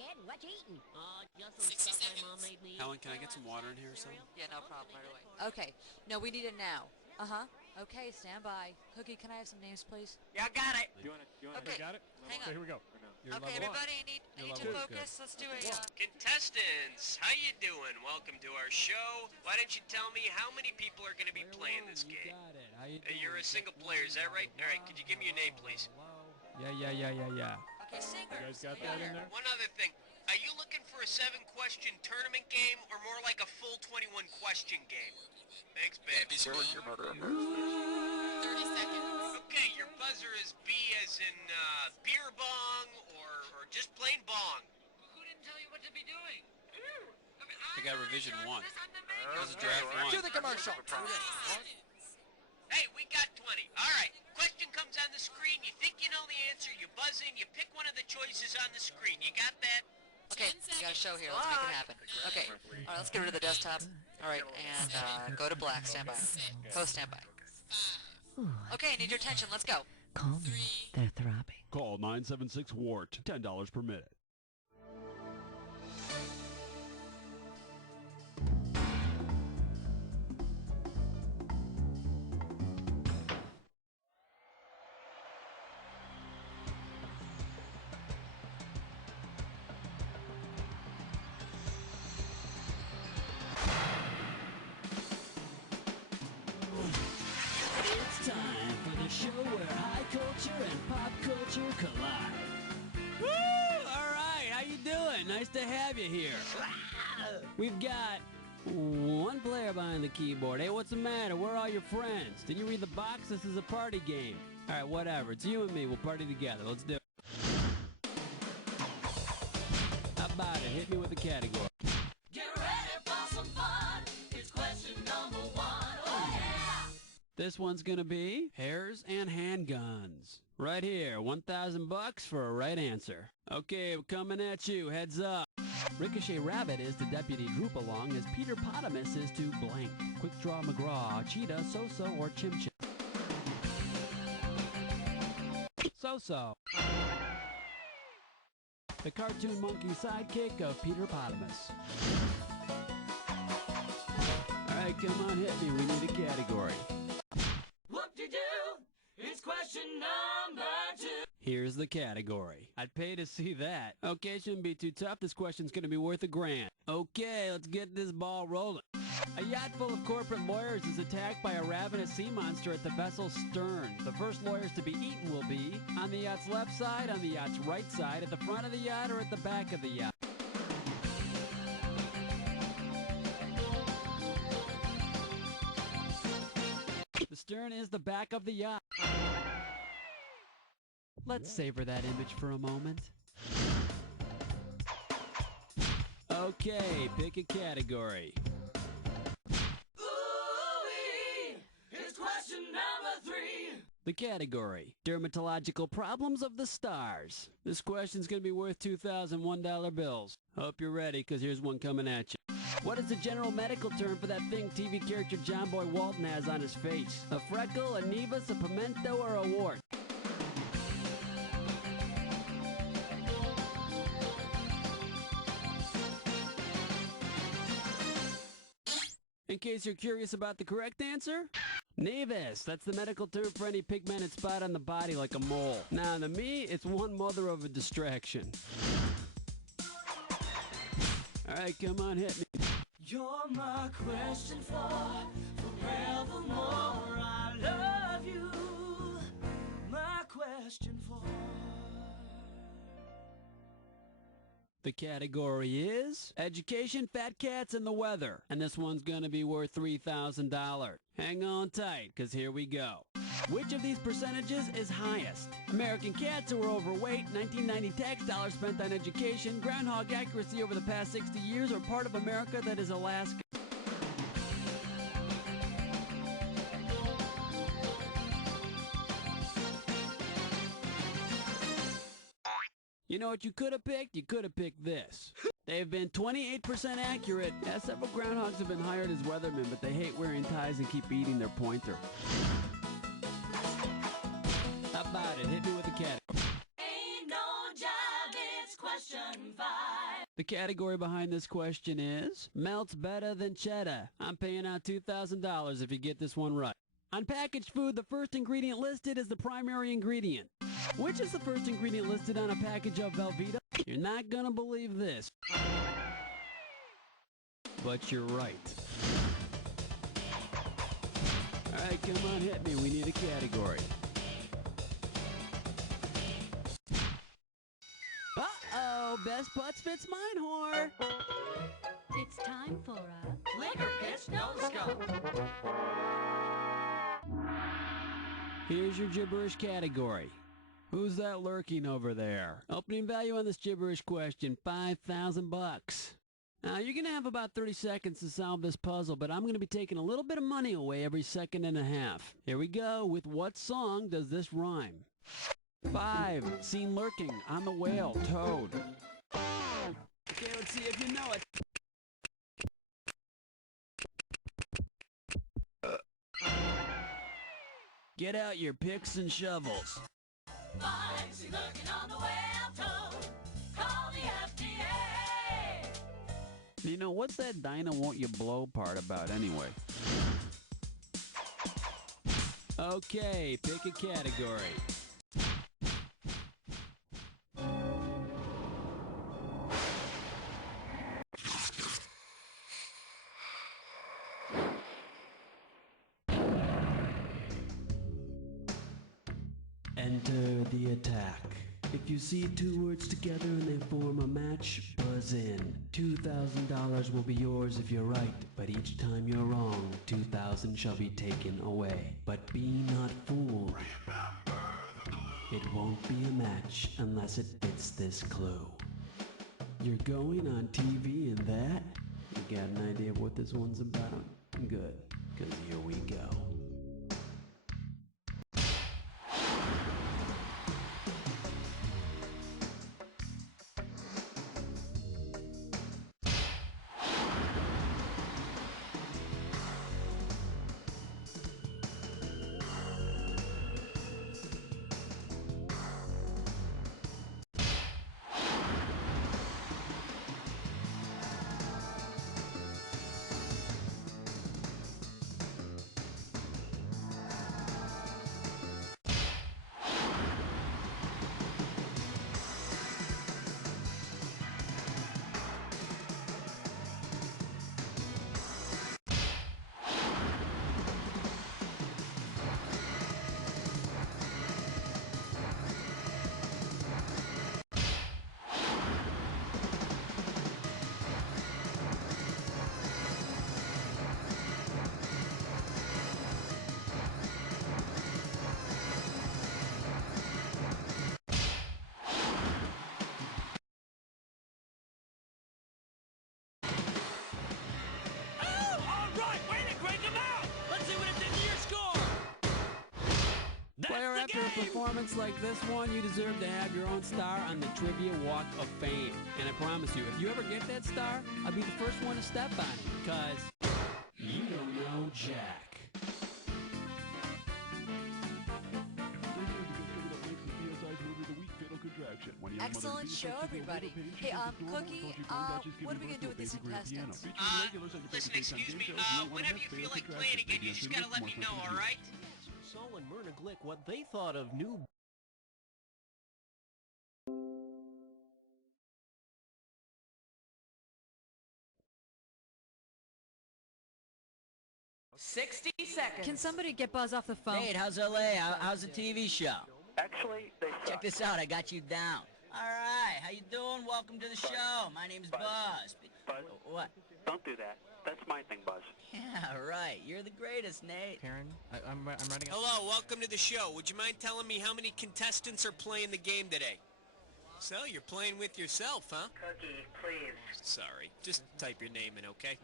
kid. What you eating? Just some stuff my mom made me. Helen, can I get some water in here or something? Yeah, no problem, right away. Okay. No, we need it now. Uh-huh. Okay, stand by. Cookie, can I have some names, please? Yeah, I got it. You want it? Okay. Got it? Hang on. Okay, here we go. Okay, everybody, I need to focus. Let's do a... Contestants, how you doing? Welcome to our show. Why don't you tell me how many people are going to be playing this game? You're a single player, is that right? All right, could you give me your name, please? Yeah. Okay, singer. You guys got that in there? One other thing. Are you looking for a 7-question tournament game or more like a full 21-question game? Thanks, babe. 30 seconds. Okay, your buzzer is B as in beer bong or just plain bong. Who didn't tell you what to be doing? I got revision 1. That was draft 1. Do the commercial. Hey, we got 20. All right. Question comes on the screen. You think you know the answer. You buzz in. You pick one of the choices on the screen. You got that? Okay, we got a show here. Let's make it happen. Okay. All right, let's get rid of the desktop. All right, and go to black. Stand by. Post stand by. Okay, need your attention. Let's go. Call me. They're throbbing. Call 976-WART. $10 per minute. It's time for the show where high culture and pop culture collide. Woo! All right, how you doing? Nice to have you here. We've got one player behind the keyboard. Hey, what's the matter? Where are all your friends? Did you read the box? This is a party game. All right, whatever. It's you and me. We'll party together. Let's do it. How about it? Hit me with a category. Get ready for some fun. It's question number 1. Oh, yeah! This one's gonna be hairs and handguns. Right here, $1,000 for a right answer. Okay, we're coming at you. Heads up. Ricochet Rabbit is to Deputy Droop-Along as Peter Potamus is to blank. Quick Draw McGraw, Cheetah, So-So, or Chim Chim. So-So. The cartoon monkey sidekick of Peter Potamus. Alright, come on, hit me. We need a category. Whoop-de-doo. It's question number 2. Here's the category. I'd pay to see that. Okay, shouldn't be too tough. This question's gonna be worth $1,000. Okay, let's get this ball rolling. A yacht full of corporate lawyers is attacked by a ravenous sea monster at the vessel's stern. The first lawyers to be eaten will be on the yacht's left side, on the yacht's right side, at the front of the yacht, or at the back of the yacht. The stern is the back of the yacht. Let's savor that image for a moment. Okay, pick a category. Ooh-wee. It's question number 3. The category, dermatological problems of the stars. This question's gonna be worth $2,001 bills. Hope you're ready, because here's one coming at you. What is the general medical term for that thing TV character John Boy Walton has on his face? A freckle, a nevus, a pimento, or a wart? In case you're curious about the correct answer, nevus. That's the medical term for any pigmented spot on the body like a mole. Now, to me, it's one mother of a distraction. All right, come on, hit me. You're my question for forevermore. I love you. My question for... The category is education, fat cats, and the weather. And this one's gonna be worth $3,000. Hang on tight, because here we go. Which of these percentages is highest? American cats who are overweight, 1990 tax dollars spent on education, groundhog accuracy over the past 60 years, or part of America that is Alaska? You know what you could have picked? You could have picked this. They've been 28% accurate. Yeah, several groundhogs have been hired as weathermen, but they hate wearing ties and keep eating their pointer. How about it? Hit me with a category. Ain't no job, it's question 5. The category behind this question is melts better than cheddar. I'm paying out $2,000 if you get this one right. On packaged food, the first ingredient listed is the primary ingredient. Which is the first ingredient listed on a package of Velveeta? You're not gonna believe this. But you're right. Alright, come on, hit me. We need a category. Uh-oh, best putts fits mine, whore. It's time for a Flicker pitch no scope. Here's your gibberish category. Who's that lurking over there? Opening value on this gibberish question, $5,000. Now, you're going to have about 30 seconds to solve this puzzle, but I'm going to be taking a little bit of money away every second and a half. Here we go. With what song does this rhyme? 5. Seen lurking on the whale, Toad. Okay, let's see if you know it. Get out your picks and shovels. Find see lurking on the whale toad. Call the FDA. You know, what's that Dinah won't you blow part about anyway? Okay, pick a category. Enter the attack. If you see two words together and they form a match, buzz in. $2,000 will be yours if you're right, but each time you're wrong, $2,000 shall be taken away. But be not fooled. It won't be a match unless it fits this clue. You're going on TV and that? You got an idea of what this one's about? Good, because here we go. Player, after a performance like this one, you deserve to have your own star on the Trivia Walk of Fame. And I promise you, if you ever get that star, I'll be the first one to step on it, because you don't know Jack. Excellent show, everybody. Hey, Cookie, what are we going to do with these contestants? Listen, excuse me, whenever you feel like playing again, you just gotta let me know, alright? Sol and Myrna Glick what they thought of new 60 seconds. Can somebody get Buzz off the phone? Nate, how's LA? How's the TV show? Actually, they suck. Check this out, I got you down. Alright, how you doing? Welcome to the show. My name's Buzz. Buzz? What? Don't do that. That's my thing, Buzz. Yeah, right. You're the greatest, Nate. Karen, I'm writing a... Hello, welcome to the show. Would you mind telling me how many contestants are playing the game today? So, you're playing with yourself, huh? Cookie, please. Sorry. Just type your name in, okay?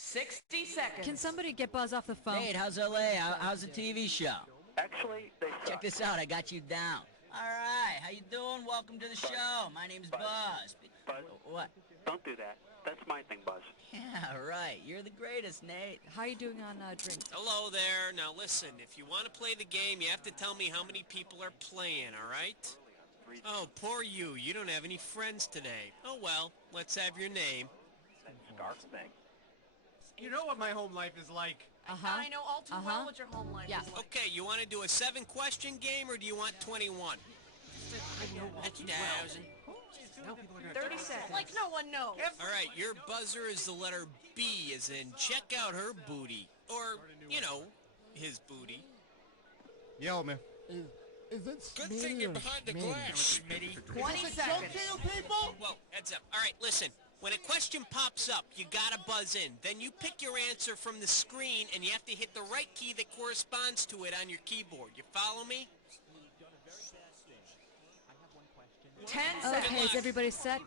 $60 seconds. Can somebody get Buzz off the phone? Nate, how's LA? How's the TV show? Actually, they suck. Check this out, I got you down. Alright, how you doing? Welcome to the show. My name's Buzz. Buzz? What? Don't do that. That's my thing, Buzz. Yeah, right. You're the greatest, Nate. How you doing on drinks? Hello there. Now listen, if you want to play the game, you have to tell me how many people are playing, all right? Oh, poor you. You don't have any friends today. Oh, well, let's have your name. Scarf thing. You know what my home life is like. I know all too well what your home life Yeah. is like. Okay, you want to do a 7-question game, or do you want 21? That's 1,000. 30 seconds. Like no one knows. All right, your buzzer is the letter B, as in check out her booty. Or, you know, his booty. Yo, man. Is it Good thing you're behind the glass, Smitty. 20 seconds. Whoa, heads up. All right, listen. When a question pops up, you gotta buzz in. Then you pick your answer from the screen, and you have to hit the right key that corresponds to it on your keyboard. You follow me? 10 seconds. Okay, is everybody set?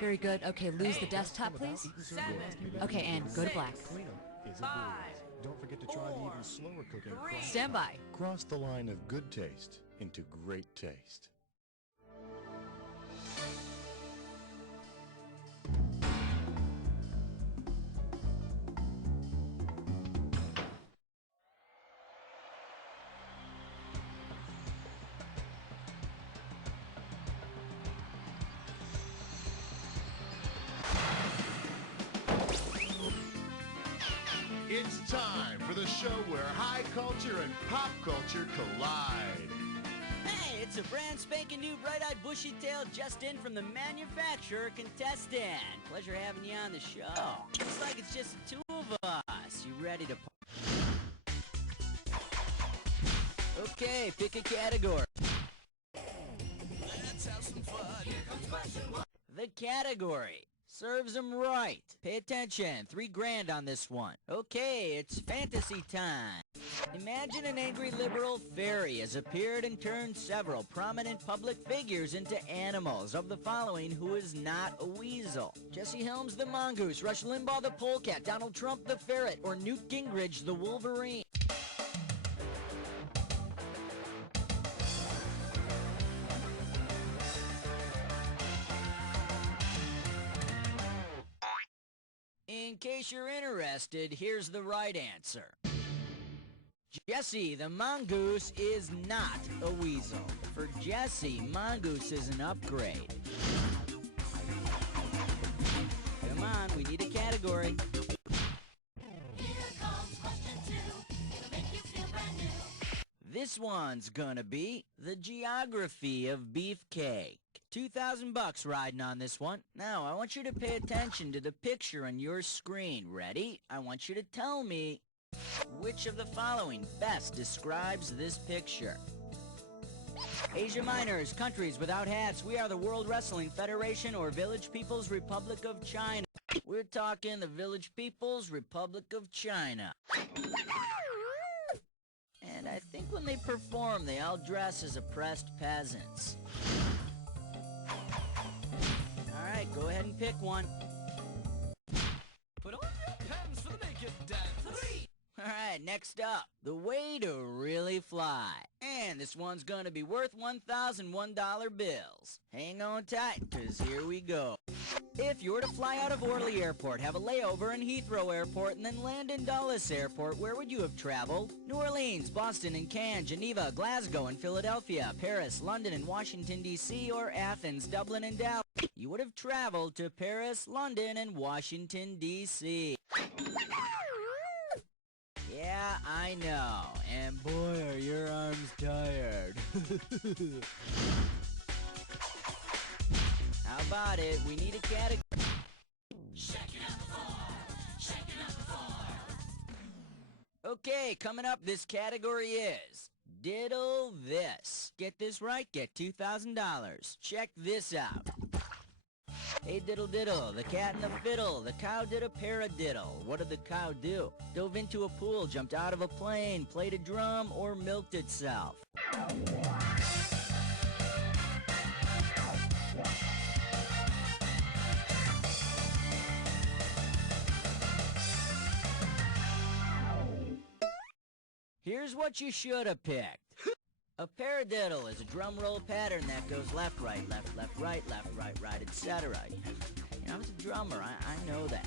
Very good. Okay, lose the desktop, please. 7. Okay, and go to black. Is a 5. breeze. Don't forget to try the even slower cooking. Stand by. Cross the line of good taste into great taste. It's time for the show where high culture and pop culture collide. Hey, it's a brand spanking new bright-eyed bushy-tailed just in from the manufacturer contestant. Pleasure having you on the show. Looks like it's just the two of us. You ready to... Okay, pick a category. Let's have some fun. The category. Serves 'em right. Pay attention. $3,000 on this one. Okay, it's fantasy time. Imagine an angry liberal fairy has appeared and turned several prominent public figures into animals. Of the following, who is not a weasel? Jesse Helms the mongoose, Rush Limbaugh the polecat, Donald Trump the ferret, or Newt Gingrich the wolverine? In case you're interested, here's the right answer. Jesse the mongoose is not a weasel. For Jesse, mongoose is an upgrade. Come on, we need a category. Here comes question 2. It'll make you feel brand new. This one's gonna be the geography of beefcake. $2,000 riding on this one. Now, I want you to pay attention to the picture on your screen. Ready? I want you to tell me which of the following best describes this picture. Asia Minors, countries without hats. We are the World Wrestling Federation or Village People's Republic of China. We're talking the Village People's Republic of China. And I think when they perform, they all dress as oppressed peasants. Alright, go ahead and pick one. Put on your pants for the naked dance. 3. Alright, next up, the way to really fly. And this one's gonna be worth $1,001 bills. Hang on tight, cause here we go. If you were to fly out of Orly Airport, have a layover in Heathrow Airport, and then land in Dulles Airport, where would you have traveled? New Orleans, Boston and Cannes, Geneva, Glasgow and Philadelphia, Paris, London and Washington, D.C., or Athens, Dublin and Dallas? You would have traveled to Paris, London, and Washington, D.C. Yeah, I know. And boy, are your arms tired. How about it? We need a category. Okay, coming up, this category is Diddle This. Get this right, get $2,000. Check this out. Hey diddle diddle, the cat and the fiddle, the cow did a paradiddle. What did the cow do? Dove into a pool, jumped out of a plane, played a drum, or milked itself? Here's what you should have picked. A paradiddle is a drum roll pattern that goes left, right, left, right, etc. You know, I was a drummer, I know that.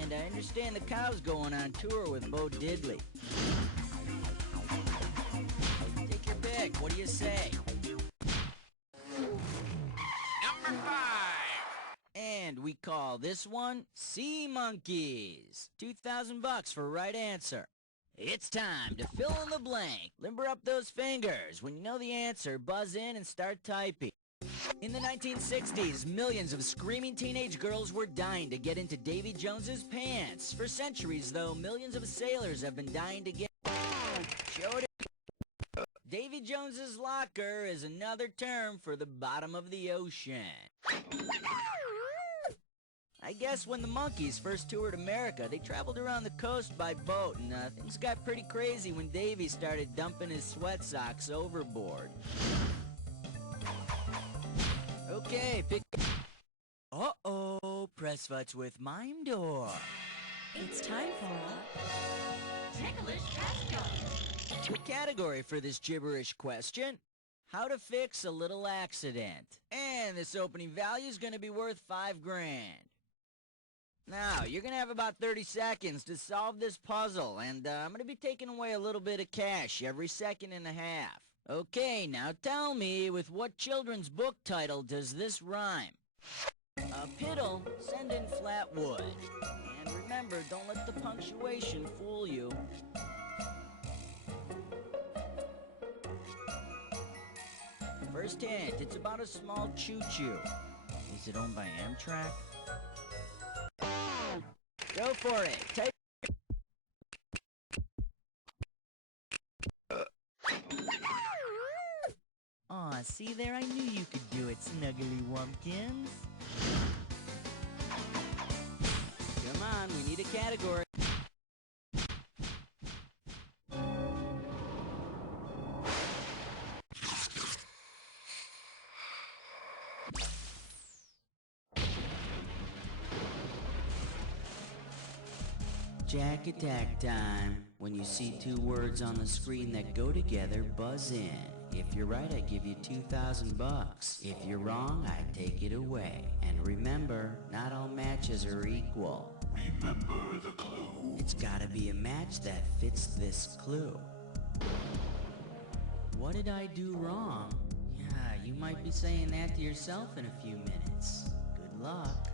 And I understand the Cow's going on tour with Bo Diddley. Take your pick, what do you say? Number 5. And we call this one Sea Monkeys. $2,000 for right answer. It's time to fill in the blank. Limber up those fingers. When you know the answer, buzz in and start typing. In the 1960s, millions of screaming teenage girls were dying to get into Davy Jones's pants. For centuries, though, millions of sailors have been dying to get... Showed it. Davy Jones's locker is another term for the bottom of the ocean. I guess when the Monkees first toured America, they traveled around the coast by boat, and things got pretty crazy when Davy started dumping his sweat socks overboard. Okay, pick... Uh-oh, press futz with Mime Door. It's time for Ticklish Ask The category for this gibberish question: how to fix a little accident. And this opening value is going to be worth $5 grand. Now, you're going to have about 30 seconds to solve this puzzle, and I'm going to be taking away a little bit of cash every second and a half. Okay, now tell me, with what children's book title does this rhyme? Piddle, send in Flatwood. And remember, don't let the punctuation fool you. First hint, it's about a small choo-choo. Is it owned by Amtrak? Go for it. Type. Aw, see there? I knew you could do it, Snuggly Wumpkins. Come on, we need a category. Jack attack time. When you see two words on the screen that go together, buzz in. If you're right, I give you $2,000. If you're wrong, I take it away. And remember, not all matches are equal. Remember the clue. It's gotta be a match that fits this clue. What did I do wrong? Yeah, you might be saying that to yourself in a few minutes. Good luck.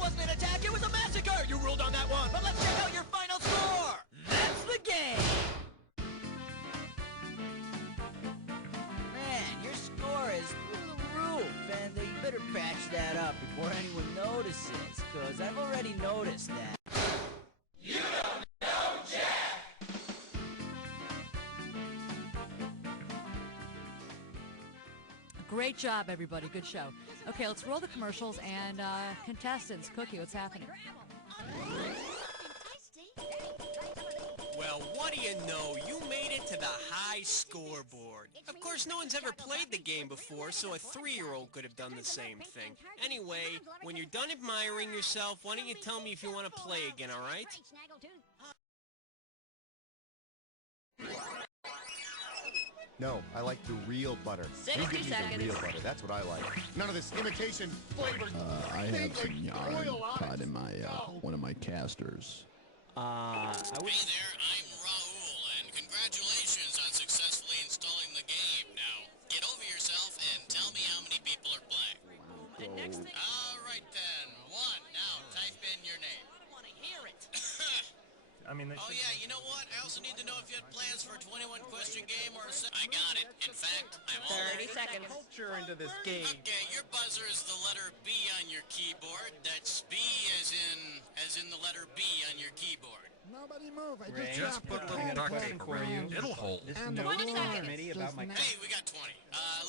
Wasn't an attack, it was a massacre! You ruled on that one, but let's check out your final score! That's the game! Man, your score is through the roof, and you better patch that up before anyone notices, because I've already noticed that. You don't know Jack! Great job, everybody. Good show. Okay, let's roll the commercials and contestants. Cookie, what's happening? Well, what do you know? You made it to the high scoreboard. Of course, no one's ever played the game before, so a 3-year-old could have done the same thing. Anyway, when you're done admiring yourself, why don't you tell me if you want to play again, all right? No, I like the real butter. 60 you give me seconds. the real butter. That's what I like. None of this imitation flavored. I have things some like yarn oil on caught it. in my No. one of my casters. Hey there, I'm Raul, and congratulations on successfully installing the game. Now, get over yourself and tell me how many people are playing. And next thing... All right then, 1. Now, type in your name. I don't want to hear it. I mean, Oh yeah, you know what? I also need to know if you had plans for a 21-question game or a... I got it. In fact, I'm 30 almost... seconds. culture into this game. Okay, your buzzer is the letter B on your keyboard. That's B as in the letter B on your keyboard. Nobody move. I Ray, just put a dropped little the duct pen. tape around you. It'll hold. This And no 20 seconds. committee about my... Hey, we got 20.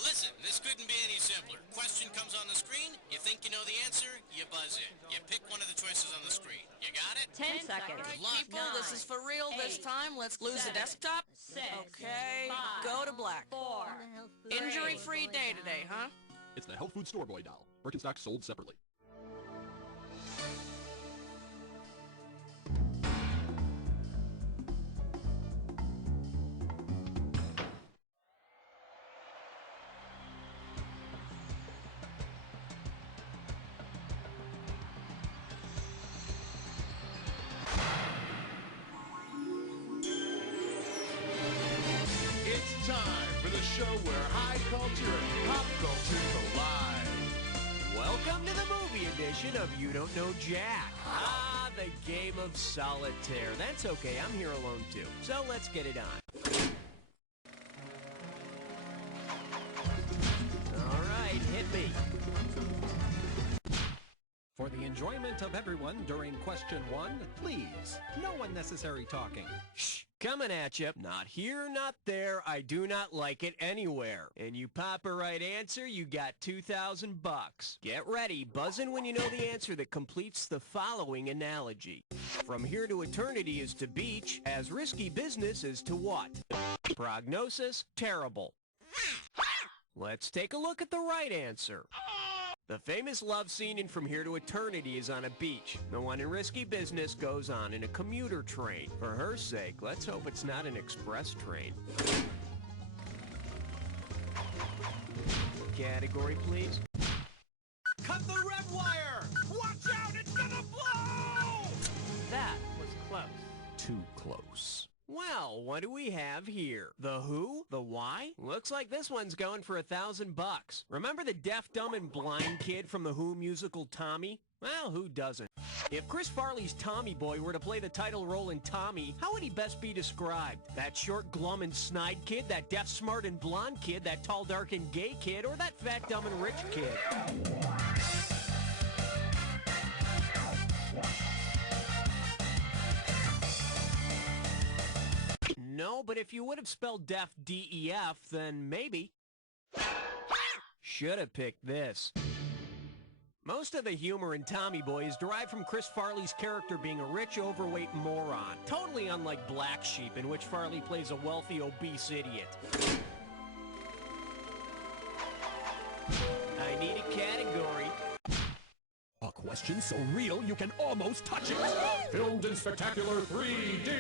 Listen, this couldn't be any simpler. Question comes on the screen. You think you know the answer, you buzz in. You pick one of the choices on the screen. You got it? 10 seconds. Good luck. People, this is for real this time. Let's lose the 7, desktop. 6, Okay, 5, go to black. 4, Injury-free day today, huh? It's the Health Food Store Boy doll. Birkenstock sold separately. It's time for the show where high culture and pop culture collide. Welcome to the movie edition of You Don't Know Jack. Ah, the game of solitaire. That's okay, I'm here alone too. So let's get it on. All right, hit me. For the enjoyment of everyone during question 1, please, no unnecessary talking. Shh, coming at you. Not here, not there. I do not like it anywhere. And you pop a right answer, you got $2,000 bucks. Get ready, buzz in when you know the answer that completes the following analogy. From here to eternity is to beach, as risky business is to what? Prognosis, terrible. Let's take a look at the right answer. The famous love scene in From Here to Eternity is on a beach. The one in Risky Business goes on in a commuter train. For her sake, let's hope it's not an express train. Category, please. Cut the red wire! Watch out, it's gonna blow! That was close. Too close. Well, what do we have here? The who? The why? Looks like this one's going for $1,000 bucks. Remember the deaf, dumb, and blind kid from the Who musical Tommy? Well, who doesn't? If Chris Farley's Tommy Boy were to play the title role in Tommy, how would he best be described? That short, glum, and snide kid? That deaf, smart, and blonde kid? That tall, dark, and gay kid? Or that fat, dumb, and rich kid? No, but if you would have spelled deaf D-E-F, then maybe. Should have picked this. Most of the humor in Tommy Boy is derived from Chris Farley's character being a rich, overweight moron. Totally unlike Black Sheep, in which Farley plays a wealthy, obese idiot. I need a category. A question so real you can almost touch it. Filmed in spectacular 3D.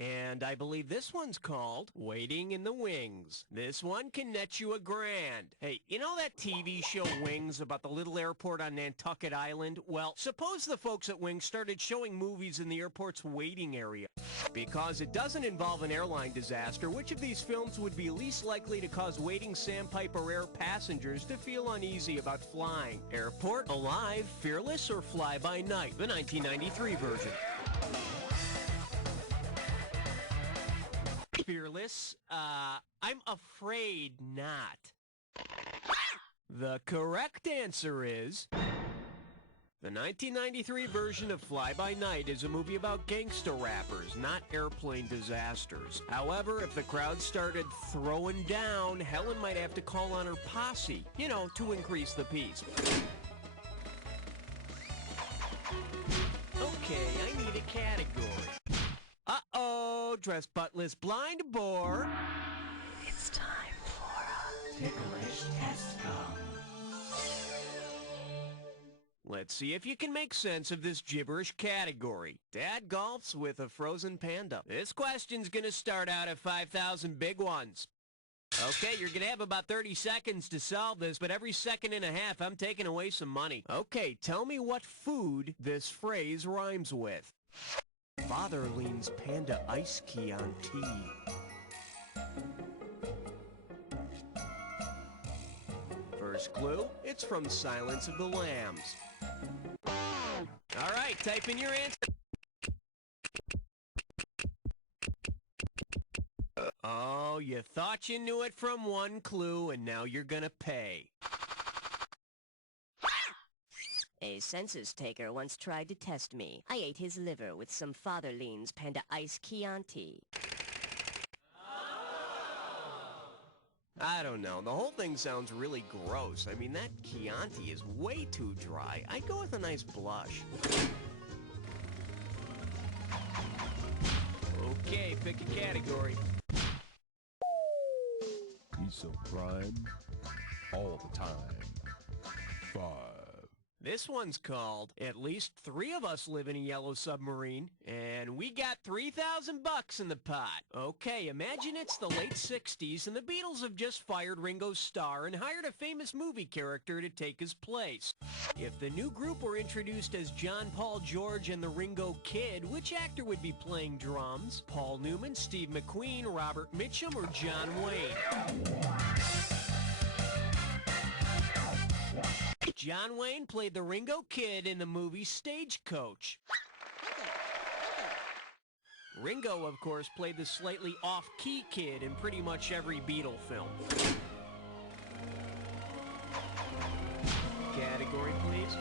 And I believe this one's called Waiting in the Wings. This one can net you $1,000. Hey, you know that TV show Wings about the little airport on Nantucket Island? Well, suppose the folks at Wings started showing movies in the airport's waiting area. Because it doesn't involve an airline disaster, which of these films would be least likely to cause waiting sandpiper air passengers to feel uneasy about flying? Airport, Alive, Fearless, or Fly By Night? The 1993 version. Fearless? I'm afraid not. The correct answer is... The 1993 version of Fly By Night is a movie about gangster rappers, not airplane disasters. However, if the crowd started throwing down, Helen might have to call on her posse, you know, to increase the peace. Okay, I need a category. Uh-oh, dress buttless blind boar. It's time for a ticklish test come. Let's see if you can make sense of this gibberish category. Dad golfs with a frozen panda. This question's gonna start out at 5,000 big ones. Okay, you're gonna have about 30 seconds to solve this, but every second and a half, I'm taking away some money. Okay, tell me what food this phrase rhymes with. Father leans panda ice key on tea. First clue, it's from Silence of the Lambs. All right, type in your answer. Oh, you thought you knew it from one clue, and now you're gonna pay. A census taker once tried to test me. I ate his liver with some Father Lean's Panda Ice Chianti. I don't know. The whole thing sounds really gross. I mean, that Chianti is way too dry. I'd go with a nice blush. Okay, pick a category. He's so prime all the time. 5. This one's called At Least 3 of Us Live in a Yellow Submarine, and we got 3,000 bucks in the pot. Okay, imagine it's the late 60s and the Beatles have just fired Ringo Starr and hired a famous movie character to take his place. If the new group were introduced as John Paul George and the Ringo Kid, which actor would be playing drums? Paul Newman, Steve McQueen, Robert Mitchum, or John Wayne? John Wayne played the Ringo Kid in the movie Stagecoach. Ringo, of course, played the slightly off-key kid in pretty much every Beatle film. Category, please.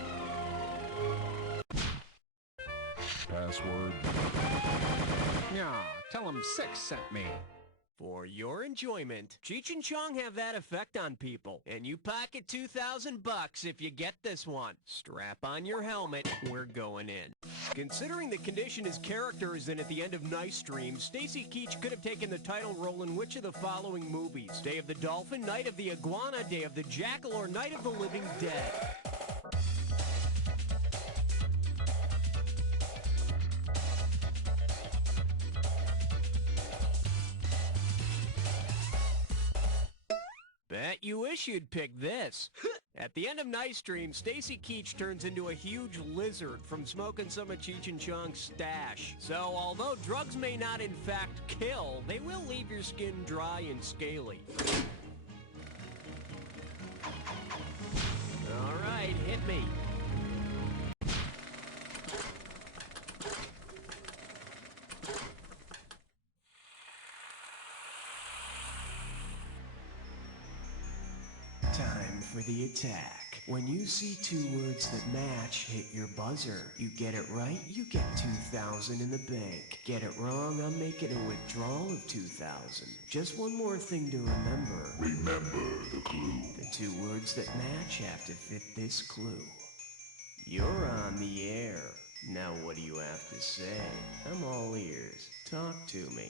Password. Yeah, tell him 6 sent me. For your enjoyment, Cheech and Chong have that effect on people, and you pocket 2,000 bucks if you get this one. Strap on your helmet, we're going in. Considering the condition his character is in at the end of Nice Dream, Stacy Keach could have taken the title role in which of the following movies? Day of the Dolphin, Night of the Iguana, Day of the Jackal, or Night of the Living Dead? Bet you wish you'd pick this. At the end of Nice Dream, Stacy Keach turns into a huge lizard from smoking some of Cheech and Chong's stash. So, although drugs may not in fact kill, they will leave your skin dry and scaly. All right, hit me. Time for the attack. When you see 2 words that match, hit your buzzer. You get it right, you get 2,000 in the bank. Get it wrong, I'm making a withdrawal of 2,000. Just one more thing to remember. Remember the clue. The 2 words that match have to fit this clue. You're on the air. Now what do you have to say? I'm all ears. Talk to me.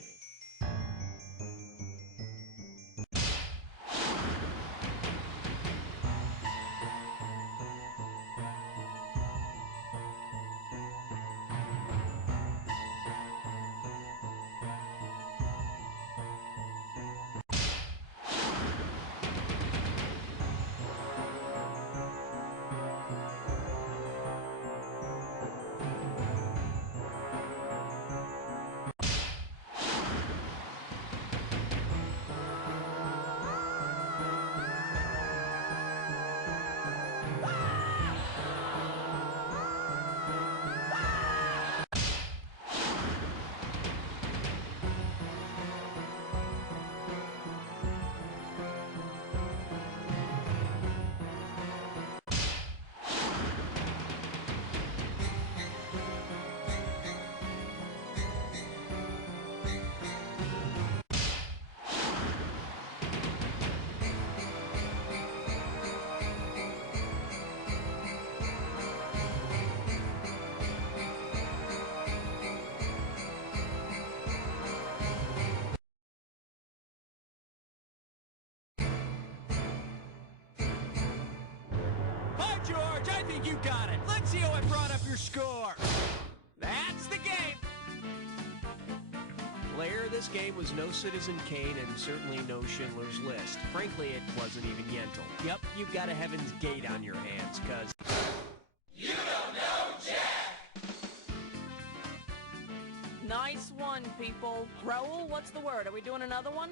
think you got it. Let's see how it brought up your score. That's the game. Player of this game was no Citizen Kane and certainly no Schindler's List. Frankly, it wasn't even Yentl. Yep, you've got a Heaven's Gate on your hands, cuz... You don't know Jack! Nice one, people. Raul, what's the word? Are we doing another one?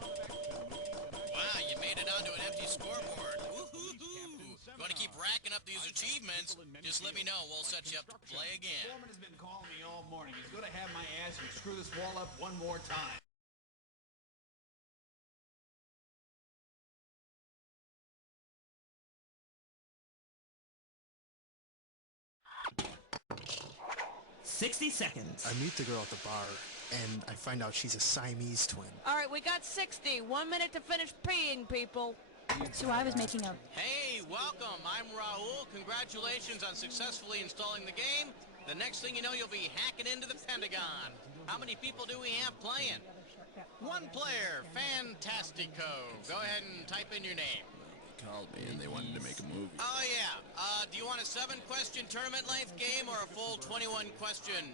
Wow, you made it onto an empty scoreboard. Woohoo! You want to keep racking up these achievements? Just let me know. We'll set you up to play again. Foreman has been calling me all morning. He's going to have my ass and screw this wall up one more time. $60. I meet the girl at the bar, and I find out she's a Siamese twin. All right, we got 60. 1 minute to finish peeing, people. So I was making a... Hey, welcome. I'm Raul. Congratulations on successfully installing the game. The next thing you know, you'll be hacking into the Pentagon. How many people do we have playing? One player. Fantastico. Go ahead and type in your name. They called me and they wanted to make a movie. Oh, yeah. Do you want a 7-question tournament-length game or a full 21-question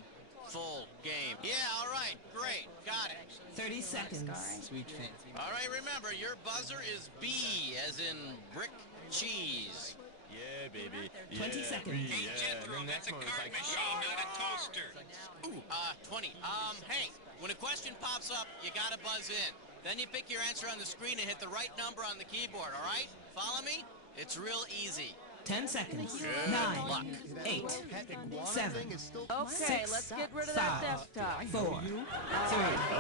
full game? Yeah, all right. Great. Got it. 30 seconds. Sweet fancy. All right, remember, your buzzer is B, as in brick cheese. Yeah, baby. 20 seconds. Hey, Jethro, that's a card machine, not a toaster. Ooh, 20. Hank, when a question pops up, you gotta buzz in. Then you pick your answer on the screen and hit the right number on the keyboard, all right? Follow me? It's real easy. 10 seconds. Good 9, luck. 8, 7, Okay, 6, let's get rid of that 5, desktop. 4, 3.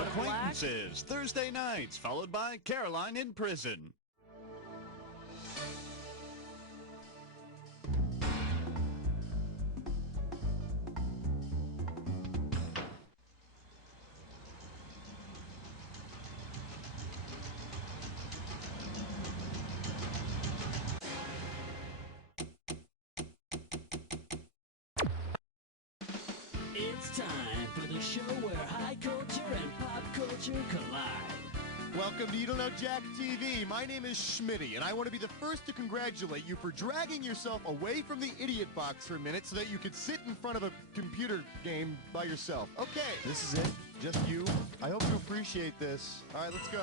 Acquaintances, Thursday nights, followed by Caroline in prison. It's time for the show where high culture and pop culture collide. Welcome to You Don't Know Jack TV. My name is Schmitty, and I want to be the first to congratulate you for dragging yourself away from the idiot box for a minute so that you could sit in front of a computer game by yourself. Okay, this is it. Just you. I hope you appreciate this. All right, let's go.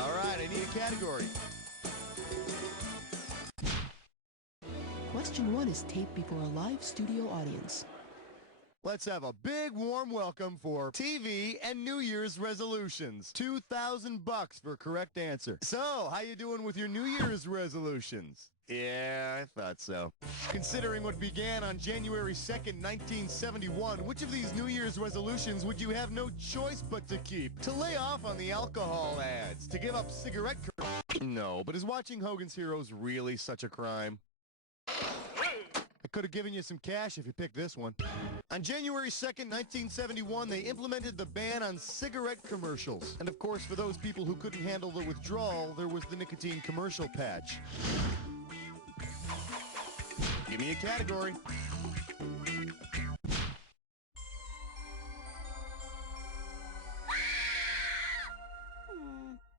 All right, I need a category. Question 1 is taped before a live studio audience. Let's have a big warm welcome for TV and New Year's resolutions. $2,000 for correct answer. So, how you doing with your New Year's resolutions? Yeah, I thought so. Considering what began on January 2nd, 1971, which of these New Year's resolutions would you have no choice but to keep? To lay off on the alcohol ads? To give up cigarette... No, but is watching Hogan's Heroes really such a crime? I could have given you some cash if you picked this one. On January 2nd, 1971, they implemented the ban on cigarette commercials. And of course, for those people who couldn't handle the withdrawal, there was the nicotine commercial patch. Give me a category.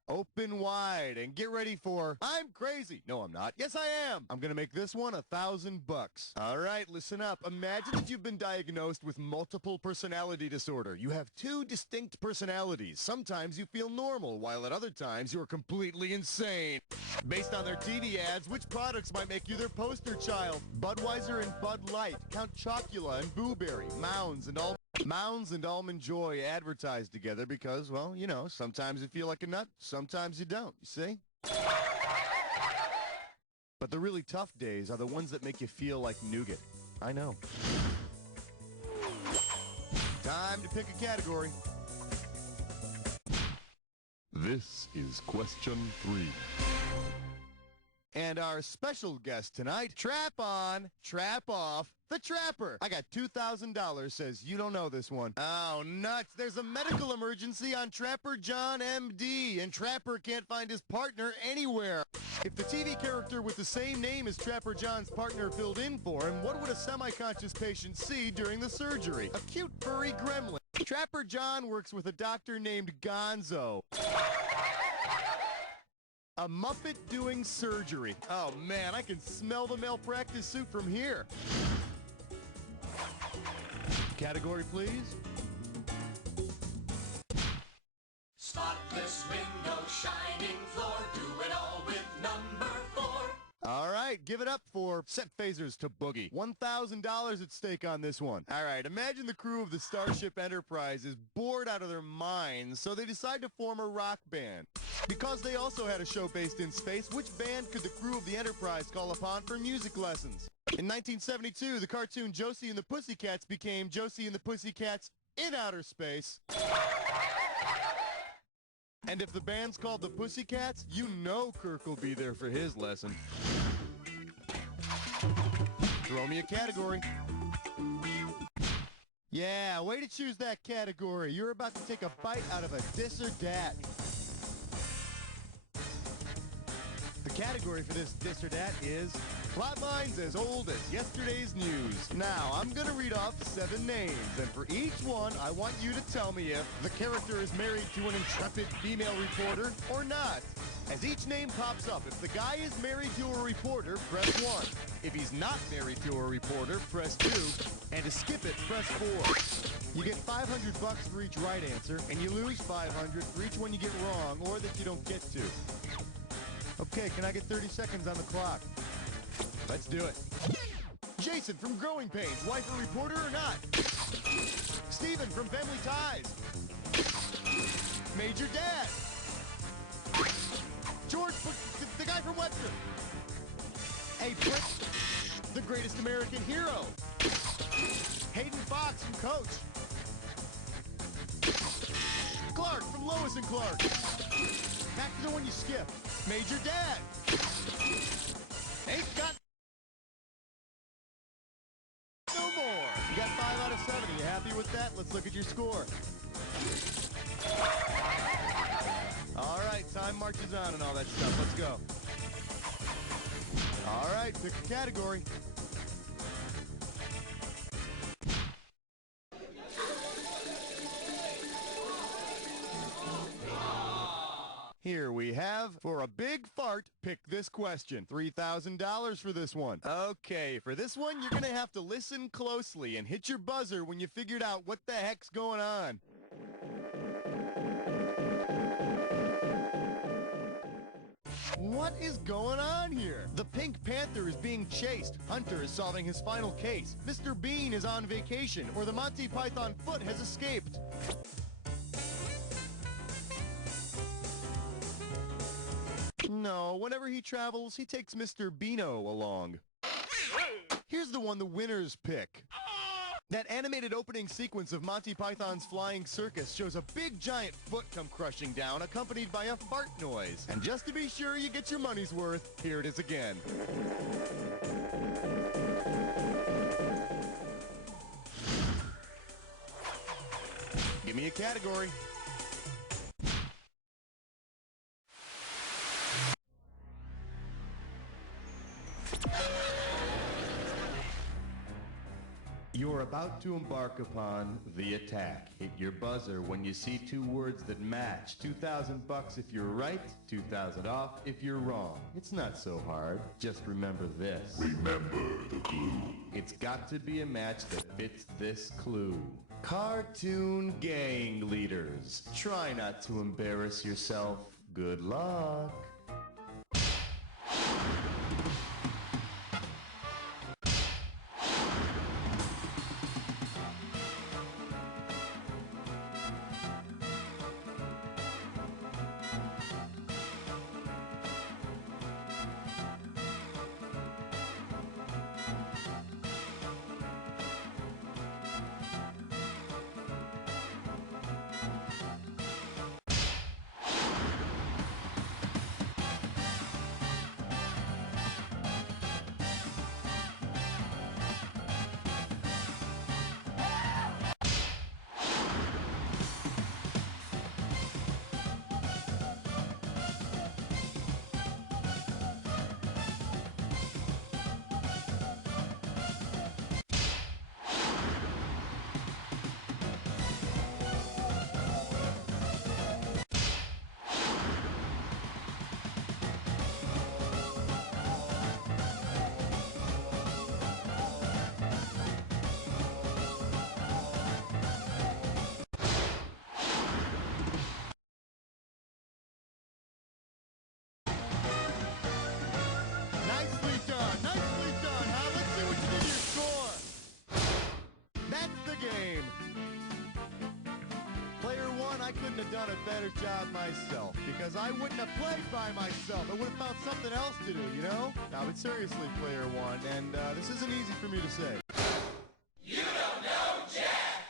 Open wide and get ready for I'm crazy. No, I'm not. Yes, I am. I'm gonna make this one $1,000. All right, listen up. Imagine that you've been diagnosed with multiple personality disorder. You have 2 distinct personalities. Sometimes you feel normal, while at other times you're completely insane. Based on their TV ads, which products might make you their poster child? Budweiser and Bud Light, Count Chocula and Blueberry, Mounds and Almond Joy advertise together because, well, you know, sometimes you feel like a nut, sometimes you don't, you see? But the really tough days are the ones that make you feel like nougat. I know. Time to pick a category. This is question 3. And our special guest tonight, Trap On, Trap Off, the Trapper. I got $2,000, says you don't know this one. Oh, nuts. There's a medical emergency on Trapper John MD, and Trapper can't find his partner anywhere. If the TV character with the same name as Trapper John's partner filled in for him, what would a semi-conscious patient see during the surgery? A cute furry gremlin. Trapper John works with a doctor named Gonzo. A Muppet doing surgery. Oh man, I can smell the malpractice suit from here. Category, please. Spotless window, shining floor, do it all with number 4. All right, give it up for set phasers to boogie. $1,000 at stake on this one. All right, imagine the crew of the Starship Enterprise is bored out of their minds, so they decide to form a rock band. Because they also had a show based in space, which band could the crew of the Enterprise call upon for music lessons? In 1972, the cartoon Josie and the Pussycats became Josie and the Pussycats in outer space. And if the band's called the Pussycats, you know Kirk will be there for his lesson. Throw me a category. Yeah, way to choose that category. You're about to take a bite out of a this or dat. The category for this or dat is plot lines as old as yesterday's news. Now, I'm going to read off 7 names, and for each one, I want you to tell me if the character is married to an intrepid female reporter or not. As each name pops up, if the guy is married to a reporter, press 1. If he's not married to a reporter, press 2. And to skip it, press 4. You get $500 for each right answer, and you lose $500 for each one you get wrong or that you don't get to. Okay, can I get 30 seconds on the clock? Let's do it. Jason from Growing Pains, wife a reporter or not? Steven from Family Ties. Major Dad. George, the guy from Webster. Hey, Britt, the greatest American hero. Hayden Fox from Coach. Clark from Lois and Clark. Back to the one you skipped. Major Dad. Ain't got no more. You got 5 out of 7. Are you happy with that? Let's look at your score. All right, time marches on and all that stuff. Let's go. All right, pick a category. Here we have, for a big fart, pick this question. $3,000 for this one. Okay, for this one, you're going to have to listen closely and hit your buzzer when you figured out what the heck's going on. What is going on here? The Pink Panther is being chased. Hunter is solving his final case. Mr. Bean is on vacation, or the Monty Python foot has escaped. No, whenever he travels, he takes Mr. Beano along. Here's the one the winners pick. That animated opening sequence of Monty Python's Flying Circus shows a big giant foot come crushing down, accompanied by a fart noise. And just to be sure you get your money's worth, here it is again. Give me a category. You're about to embark upon the attack. Hit your buzzer when you see 2 words that match. $2,000 if you're right, 2,000 off if you're wrong. It's not so hard. Just remember this. Remember the clue. It's got to be a match that fits this clue. Cartoon gang leaders. Try not to embarrass yourself. Good luck. I couldn't have done a better job myself, because I wouldn't have played by myself. I would have found something else to do, you know? Now, but seriously, player one, and this isn't easy for me to say. You don't know Jack!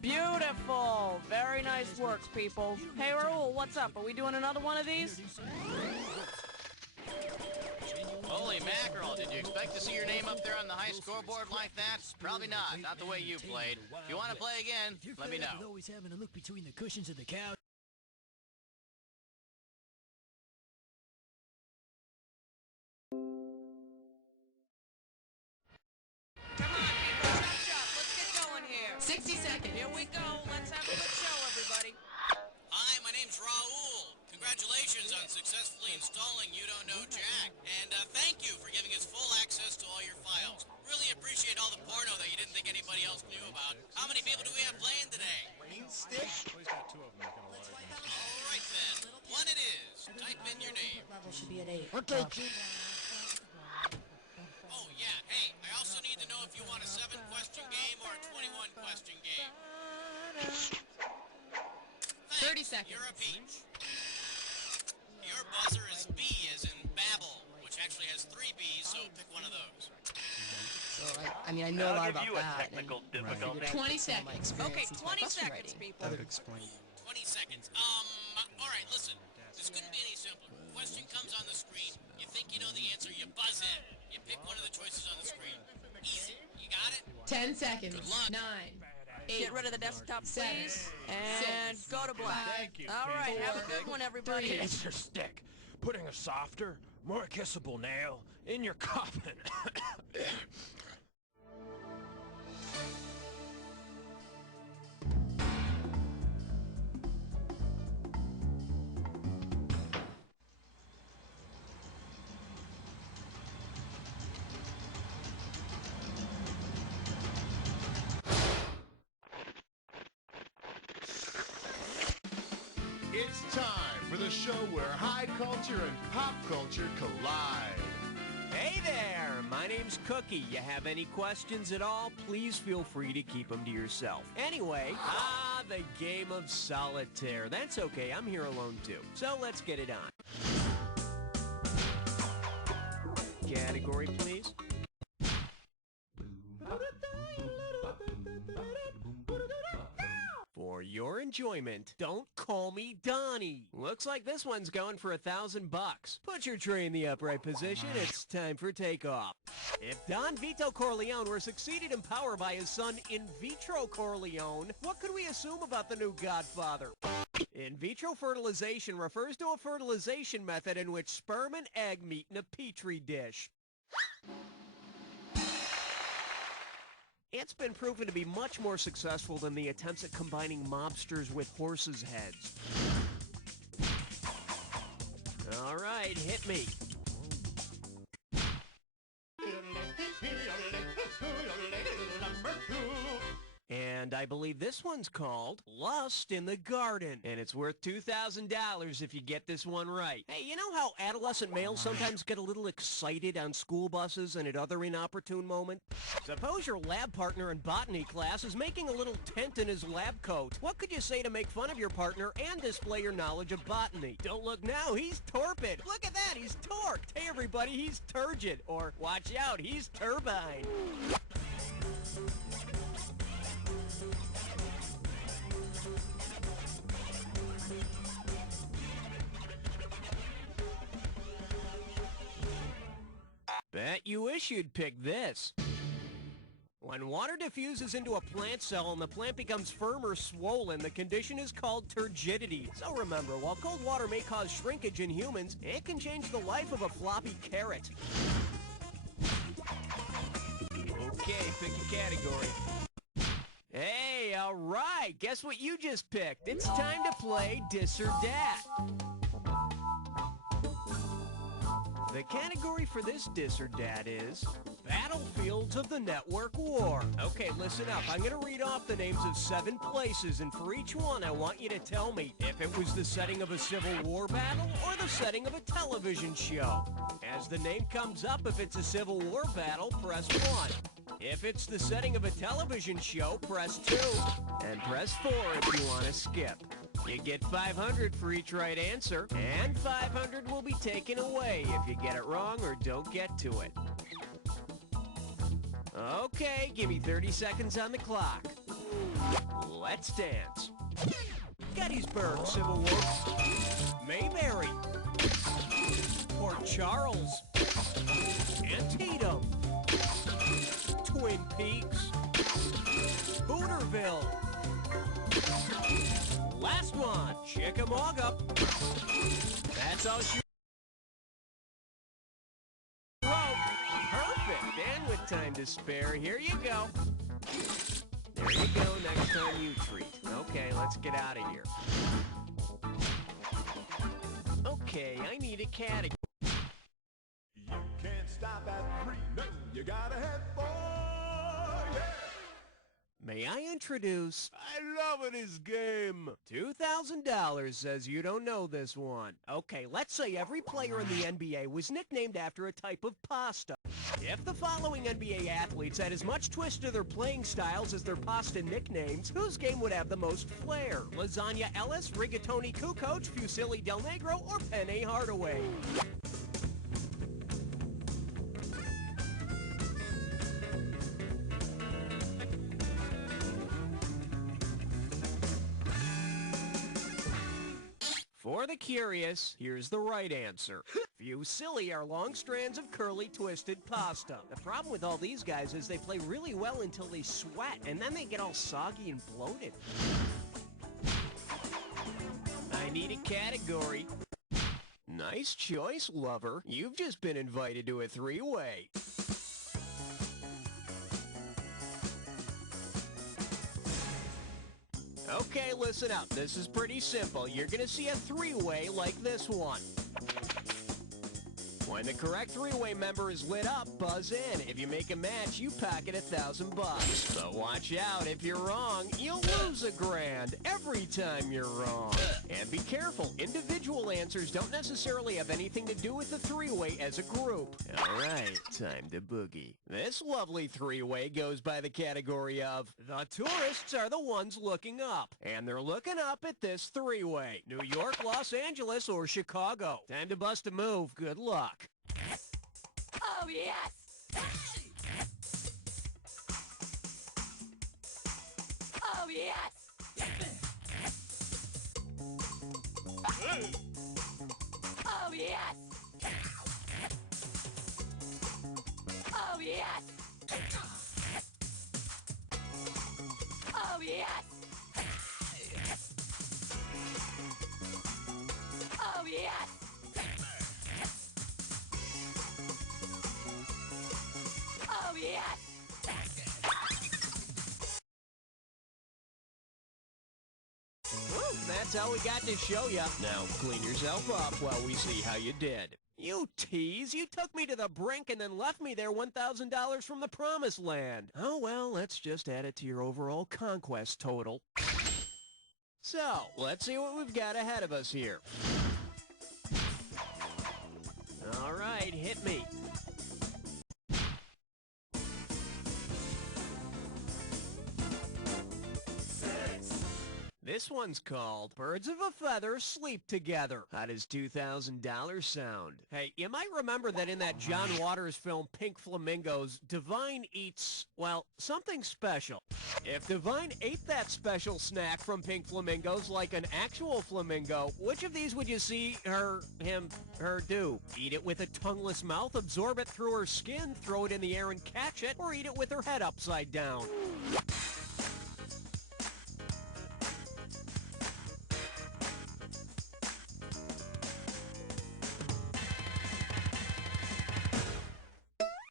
Beautiful. Very nice work, people. Hey, Raul, what's up? Are we doing another one of these? Holy mackerel, did you expect to see your name up there on the high scoreboard like that? Probably not. Not the way you played. If you want to play again, let me know. Always having to look between the cushions of the couch. Come on, people. Chop, chop. Let's get going here. 60 seconds. Here we go. Let's have a good show, everybody. Hi, my name's Raul. Congratulations on successfully installing You Don't Know Jack. And thank you for giving us full access to all your files. Really appreciate all the porno that you didn't think anybody else knew about. How many people do we have playing today? Stick. He's got 2 of them. All right, then. One it is. Type in your name. Level should be at 8. Okay. Oh, yeah. Hey, I also need to know if you want a 7-question game or a 21-question game. 30 seconds. You're a peach. Your buzzer is B as in Babel, which actually has 3 B's, so pick one of those. So, I mean, I know a lot about that. technical difficulty. 20 seconds. Okay, 20 seconds, people. That would explain. 20 seconds. All right, listen. This couldn't be any simpler. Question comes on the screen. You think you know the answer, you buzz in. You pick one of the choices on the screen. Easy. You got it? 10 seconds. Good luck. 9. Get rid of the desktop, 7, please. And 6, go to black. 5, All right, have a good one, everybody. It's your stick. Putting a softer, more kissable nail in your coffin. It's time for the show where high culture and pop culture collide. Hey there, my name's Cookie. You have any questions at all, please feel free to keep them to yourself. Anyway, the game of solitaire. That's okay, I'm here alone too. So let's get it on. Category, please. For your enjoyment, don't call me Donnie. Looks like this one's going for $1,000 bucks. Put your tray in the upright position. It's time for takeoff. If Don Vito Corleone were succeeded in power by his son In Vitro Corleone, what could we assume about the new Godfather? In vitro fertilization refers to a fertilization method in which sperm and egg meet in a petri dish. It's been proven to be much more successful than the attempts at combining mobsters with horses' heads. All right, hit me. And I believe this one's called Lust in the Garden. And it's worth $2,000 if you get this one right. Hey, you know how adolescent males sometimes get a little excited on school buses and at other inopportune moments? Suppose your lab partner in botany class is making a little tent in his lab coat. What could you say to make fun of your partner and display your knowledge of botany? Don't look now, he's torpid. Look at that, he's torqued. Hey everybody, he's turgid. Or watch out, he's turbine. Bet you wish you'd pick this. When water diffuses into a plant cell and the plant becomes firm or swollen, the condition is called turgidity. So remember, while cold water may cause shrinkage in humans, it can change the life of a floppy carrot. Okay, pick a category. Hey, alright, guess what you just picked? It's time to play Dis or Dat. The category for this Dis or Dat is Battlefields of the Network War. Okay, listen up. I'm going to read off the names of 7 places, and for each one, I want you to tell me if it was the setting of a Civil War battle or the setting of a television show. As the name comes up, if it's a Civil War battle, press 1. If it's the setting of a television show, press 2. And press 4 if you want to skip. You get 500 for each right answer, and 500 will be taken away if you get it wrong or don't get to it. Okay, give me 30 seconds on the clock. Let's dance. Gettysburg Civil War. Mayberry. Port Charles. Antietam. Twin Peaks. Hooterville. Last one, Chickamauga. That's all she wrote. Perfect, and with time to spare, here you go. There you go, next time you treat. Okay, let's get out of here. Okay, I need a category. You can't stop at 3, no, you gotta head for, yeah. May I introduce... I love this game. $2,000 says you don't know this one. Okay, let's say every player in the NBA was nicknamed after a type of pasta. If the following NBA athletes had as much twist to their playing styles as their pasta nicknames, whose game would have the most flair? Lasagna Ellis, Rigatoni Kukoc, Fusilli Del Negro, or Penny Hardaway? For the curious, here's the right answer. Fusilli are long strands of curly, twisted pasta. The problem with all these guys is they play really well until they sweat, and then they get all soggy and bloated. I need a category. Nice choice, lover. You've just been invited to a 3-way. Okay, listen up. This is pretty simple. You're gonna see a 3-way like this one. When the correct 3-way member is lit up, buzz in. If you make a match, you pocket $1,000. But watch out, if you're wrong, you'll lose $1,000 every time you're wrong. And be careful, individual answers don't necessarily have anything to do with the 3-way as a group. All right, time to boogie. This lovely 3-way goes by the category of the tourists are the ones looking up. And they're looking up at this 3-way. New York, Los Angeles, or Chicago. Time to bust a move. Good luck. Oh, yes! Oh, yes! Oh, yes! Oh, yes! Oh, yes! Oh, yes! Oh, yes! Woo, that's all we got to show you. Now clean yourself up while we see how you did. You tease! You took me to the brink and then left me there $1,000 from the promised land. Oh well, let's just add it to your overall conquest total. So, let's see what we've got ahead of us here. All right, hit me. This one's called Birds of a Feather Sleep Together. How does $2,000 sound? Hey, you might remember that in that John Waters film Pink Flamingos, Divine eats, well, something special. If Divine ate that special snack from Pink Flamingos like an actual flamingo, which of these would you see her do? Eat it with a tongueless mouth, absorb it through her skin, throw it in the air and catch it, or eat it with her head upside down?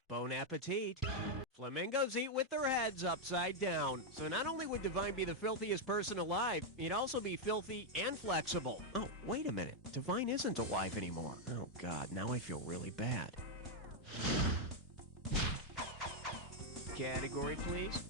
Bon appetit. Flamingos eat with their heads upside down. So not only would Divine be the filthiest person alive, he'd also be filthy and flexible. Oh, wait a minute. Divine isn't alive anymore. Oh, God, now I feel really bad. Category, please.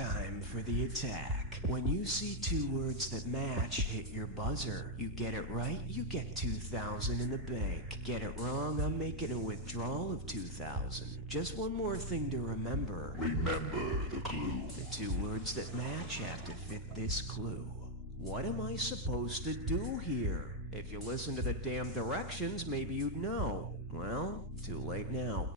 time for the attack. When you see two words that match, hit your buzzer. You get it right, you get 2,000 in the bank. Get it wrong, I'm making a withdrawal of 2,000. Just one more thing to remember. Remember the clue. The two words that match have to fit this clue. What am I supposed to do here? If you listen to the damn directions, maybe you'd know. Well, too late now.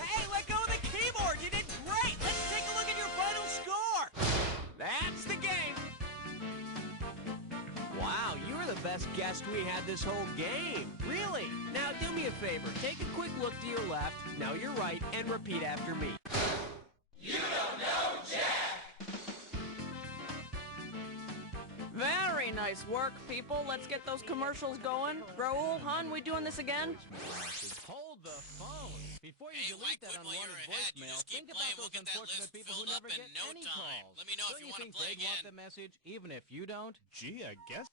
Hey, let go of the keyboard! You did great! Let's take a look at your final score! That's the game! Wow, you were the best guest we had this whole game. Really? Now do me a favor. Take a quick look to your left, now your right, and repeat after me. You don't know Jack! Very nice work, people. Let's get those commercials going. Raul, hon, we doing this again? Hold the phone. Before you delete that unwanted voicemail, think about those unfortunate people who never get any calls. Let me know if you want to Don't you play think they'd want again. the message, even if you don't? Gee, I guess